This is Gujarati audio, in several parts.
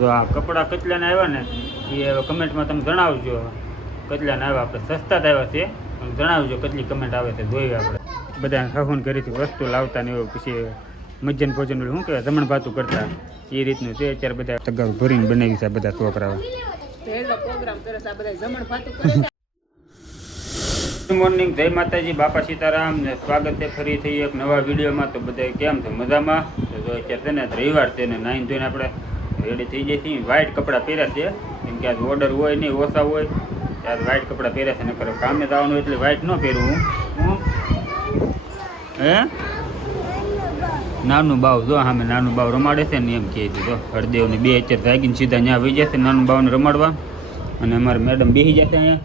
તો આ કપડાં કેટલાને આવ્યા ને એ હવે કમેન્ટમાં તમે જણાવજો. કેટલાને આવ્યા, આપણે સસ્તા જ આવ્યા છે પણ જણાવજો કેટલી કમેન્ટ આવે છે. જોઈએ આપણે બધા સહુન કરીથી વસ્તુ લાવતા ને એવું પછી મજ્જન ભોજન શું કહેવાય જમણ ભાતું કરતા એ રીતનું છે. અત્યારે બધા તગારું ભરીને બનાવી છે બધા છોકરાઓ. ગુડ મોર્નિંગ, જય માતાજી, બાપા સીતારામ ને સ્વાગત છે ફરી થઈ એક નવા વિડીયોમાં. તો બધા કેમ છે? મજામાં? તો અત્યારે છે ને રવિવાર છે ને નાઈન ધોઈને આપણે રેડી થઈ જાય છે. વ્હાઈટ કપડાં પહેર્યા છે કેમ કે આજ ઓર્ડર હોય નહીં, ઓછા હોય ત્યારે વ્હાઈટ કપડાં પહેર્યા છે. ને કરો કામે જવાનું એટલે વ્હાઈટ ન પહેરવું. હું હે નાનું બાવ જો સામે નાનું બાવ રમાડે છે ને એમ કહે છે. જો હરદેવને બે અત્યારે જાગીને સીધા ત્યાં વહી જશે નાનું બાવને રમાડવા. અને અમારે મેડમ બેસી જશે અહીંયા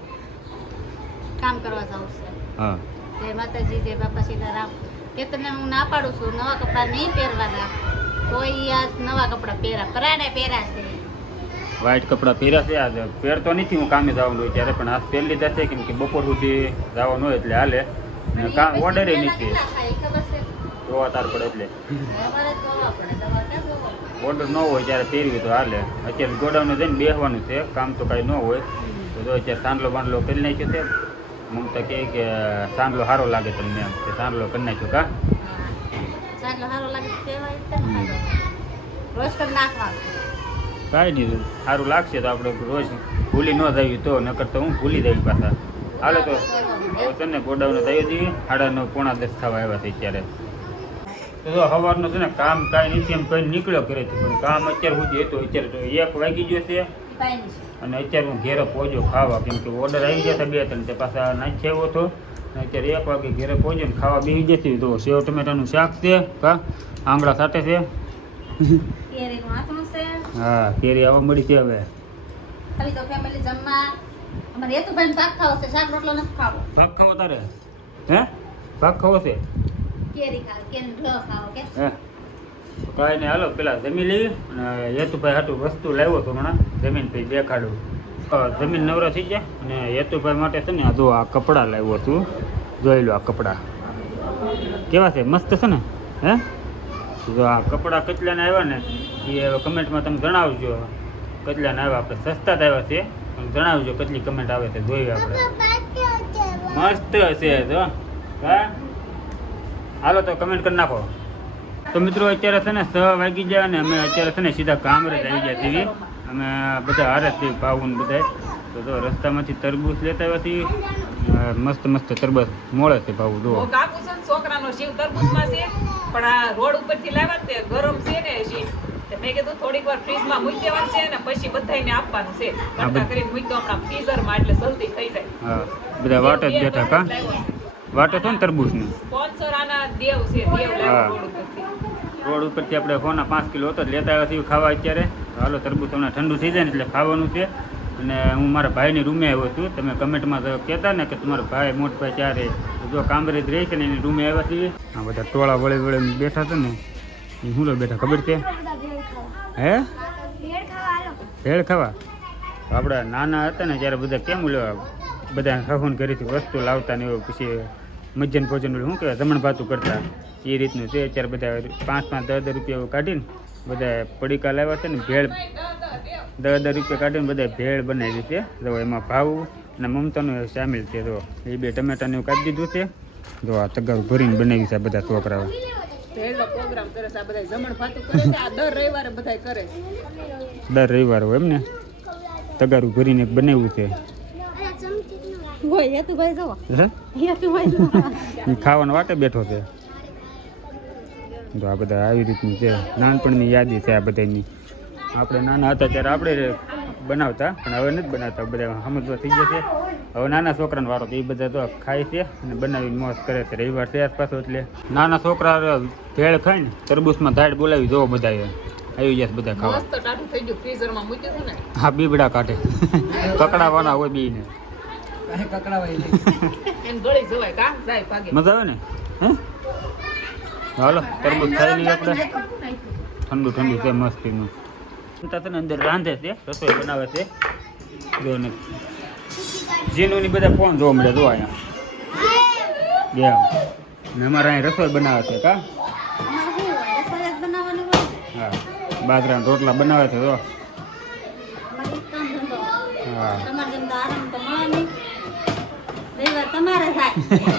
કામ કરવા જાઉં છે. હા, જય માતાજી, જય બાપા સીતારામ. કે તને હું ના પાડું છું નવા કપડાં નહીં પહેરવાના, તો આ નવા કપડાં પહેરા પરાણે પહેર્યા છે. વ્હાઈટ કપડાં પહેર્યા છે. આજે પહેરતો નથી હું કામે જવાનું હોય ત્યારે, પણ આજ પહેરી લીધા છે કેમ કે બપોર સુધી જવાનું હોય એટલે હાલે. અને કામ ઓર્ડર નથી જોવા તાર પડે એટલે ઓર્ડર ન હોય ત્યારે પહેરવી તો હાલે. અત્યારે ગોડાઉને જઈને બેસવાનું છે, કામ તો કાંઈ ન હોય તો જો અત્યારે સાંડલો બાંડલો કરી નાખ્યો છે. મમતા કહે કે સાંડલો સારો લાગે તમને એમ કે સાંડલો કરી નાખ્યો. કા સાંડલો સારો લાગે રોજ કરી નાખવાનું. કાંઈ નહીં, સારું લાગશે તો આપણે રોજ ભૂલી ન જઈએ તો, નકર તો હું ભૂલી જઈએ પાછા. હાલો તો હવે તને ગોડાઉને જઈ દઈએ. 9:30 પોણા 10 થવા આવ્યા છે અત્યારે. તો સવારનું છે ને કામ કાંઈ નથી એમ કંઈ નીકળ્યો કરે છે, પણ કામ અત્યારે સુધી હતું. અત્યારે તો 1 વાગી ગયો છે અને અત્યારે હું ઘેરે પહોંચ્યો ખાવા કેમ કે ઓર્ડર આવી ગયા હતા 2-3 તે પાછા નાખી આવ્યો હતો. અત્યારે 1 વાગે ઘેરે પહોંચ્યો ને ખાવા બેસી જતી. તો સેવ ટમેટાનું શાક છે, કા આંગળા સાથે છે. હા, કેરી આવવા મળી છે હવે. ખાલી તો ફેમિલી જમવા અમારે હેતુભાઈ ભાગ ખાવો છે, શાક રોટલો નથી ખાવો. ભાગ ખાવો તારે? હે ભાગ ખાવો છે? કેરી ખાવ કે ઢ ખાવો કે હે કાંઈ નહીં, હાલો પેલા જમી લેવી. અને હેતુભાઈ હાટું વસ્તુ લાવ્યો હતો હમણાં, જમીન પછી દેખાડું. જમીન નવરા થઈ જાય. અને હેતુભાઈ માટે છે ને જો આ કપડાં લાવ્યો હતું, જોઈ લો આ કપડાં કેવા છે, મસ્ત છે ને. હે જો આ કપડાં કેટલાને આવ્યા ને એ હવે કમેન્ટમાં તમે જણાવજો કેટલાને આવ્યા. આપણે સસ્તા જ આવ્યા છે પણ જણાવજો કેટલી કમેન્ટ આવે છે. જોઈએ આપણે. મસ્ત છે જો. હા હાલો તો કમેન્ટ કરી નાખો. તો મિત્રો અત્યારે છે ને 6 વાગી ગયા અને અમે અત્યારે છે ને સીધા કામરેજ આવી ગયા છીએ. અમે બધા હારે જ ભાવું ને બધા. તો જો રસ્તામાંથી તરબૂચ લેતા આવ્યા છીએ. મસ્ત મસ્ત તરબૂચ મળે છે ભાવું. જો છોકરાનો શિવ તરબૂચમાં છે પણ આ રોડ ઉપરથી લાવ્યા તે ગરમ છે ને શિવ. મેં કીધું થોડીક વાર ફ્રીજમાં મૂકી દેવાનું છે ને પછી બધાને આપવાનું છે. કટકા કરીને મૂકી દો હમણાં ફ્રીઝરમાં એટલે જલ્દી થઈ જાય. હા, બધા વાટ જ બેઠા. કા વાટો તો ને તરબૂચની સ્પોન્સર આના દેવ છે, દેવ લાવ્યો રોડ ઉપરથી. રોડ ઉપરથી આપણે કોના 5 કિલો હતો લેતા આવ્યા છીએ ખાવા અત્યારે. હાલો તરબૂચ હમણાં ઠંડુ થઈ જાય ને એટલે ખાવાનું છે. અને હું મારા ભાઈની રૂમે આવ્યો છું. તમે કમેન્ટમાં કહેતા ને કે તમારો ભાઈ મોટો ભાઈ ક્યારે જો કામરેજ રહે છે ને એની રૂમે આવ્યા છીએ. આ બધા ટોળા વળે વળે બેઠા હતા ને એ હું બેઠા ખબર છે? હે ભેળ ખાવા? આપણે નાના હતા ને ત્યારે બધા કેમ બધા સહુન કરીથી વસ્તુ લાવતા ને એવું પછી મજ્જન ભોજન શું કહેવાય જમણ ભાતું કરતા એ રીતનું છે. અત્યારે બધા 5-5, 10 રૂપિયા એવું કાઢીને બધા પડીકા લાવ્યા છે ને ભેળ 10 રૂપિયા કાઢીને બધા ભેળ બનાવી છે. જો એમાં ભાવ અને મમતાનું સામેલ છે. જો એ 2 ટમેટાને એવું કાઢી દીધું છે. જો આ તગારું ભરીને બનાવી છે બધા છોકરાઓ. ભેળનો પ્રોગ્રામ કરે છે આ બધા જમણ ભાતું કરે છે. આ દર રવિવારે બધા કરે છે. દર રવિવારે હોય એમ ને તગારું ભરીને બનાવ્યું છે. ખાવાનો વાટે બેઠો છે. તો આ બધા આવી રીતનું છે. નાનપણની યાદી છે આ બધાની. આપણે નાના હતા ત્યારે આપણે બનાવતા પણ હવે નથી બનાવતા. બધા સમજવા થઈ ગયા છે. હવે નાના છોકરાનો વારો તો એ બધા તો ખાય છે અને બનાવીને મોજ કરે છે. રવિવાર છે આસપાસ એટલે નાના છોકરા ભેળ ખાઈને તરબૂચમાં ધાડ બોલાવી જોવો બધા આવી જશે બધા ખાવા. મસ્ત ટાઢું થઈ ગયું, ફ્રીઝરમાં મૂકી દીધું ને. હા, બીબડા કાઢે કકડાવાના હોય બીને. મજા આવે ને? હે હાલો તરબૂચ ખાઈ લઈએ આપણે. ઠંડુ ઠંડુ છે મસ્તીનું. અંદર રાંધે છે, રસોઈ બનાવે છે. જો ને જીનુની બધા ફોન જોવા મળે. જો અહીંયા ને અમારે અહીં રસોઈ બનાવે છે. કા હા, બાજરાના રોટલા બનાવે છે. જો હા તમારે જેમ તો આરામ તો મળે નહીં. રવિવાર તમારે થાય,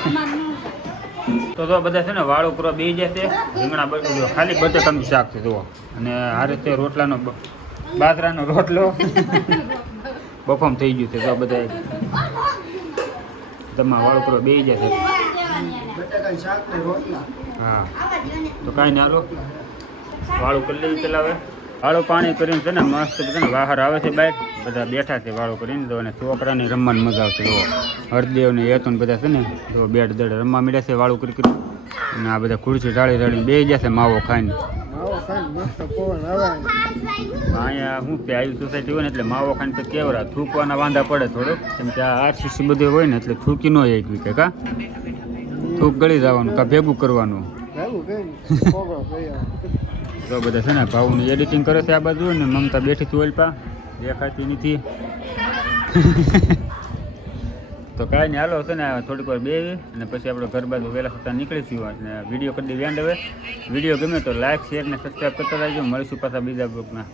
અમારે ન થાય. તો બધા છે ને વાળું કરો બે જશે રીંગણા બટેકા ખાલી બટેકાનું શાક છે જુઓ અને આ રીતે રોટલાનો બાજરાનો રોટલો બફામ થઈ ગયું છે તો બધા તમા વાળું કરો બે જશે હા તો કાંઈ ના હાલો વાળું કરી લેવી પેલા હવે વાળું પાણી કરીને છે ને મસ્ત બધા ને બહાર આવે છે બહાર બધા બેઠા છે વાળું કરીને તો અને છોકરાની રમવાની મજા આવશે જુઓ હરદેવ ને હેતુ ને બધા છે ને તો બેટ દડે રમવા મળ્યા છે વાળું કરી કરી અને આ બધા ખુરશી ઢાળી ઢાળી બે જશે માવો ખાઈને અહીંયા શું કે આવી સોસાયટી હોય ને એટલે માવો ખાઈને તો કેવરા થૂકવાના વાંધા પડે થોડુંક કેમ કે આ આરસીસી બધું હોય ને એટલે થૂકી ન એકવી કે કા થૂક ગળી જવાનું કા ભેગું કરવાનું તો બધા છે ને ભાવની એડિટિંગ કરે છે આ બાજુ ને મમતા બેઠી છે ઓલપા દેખાતી નથી તો કાંઈ નહીં હાલો છે ને થોડીક વાર બેવી અને પછી આપણે ઘર બાજુ વહેલા થતા નીકળીશું અને વિડીયો કરી દઈએ એન્ડ હવે વિડીયો ગમે તો લાઈક શેર ને સબસ્ક્રાઈબ કરતા રહેજો મળીશું પાછા બીજા બ્લોગમાં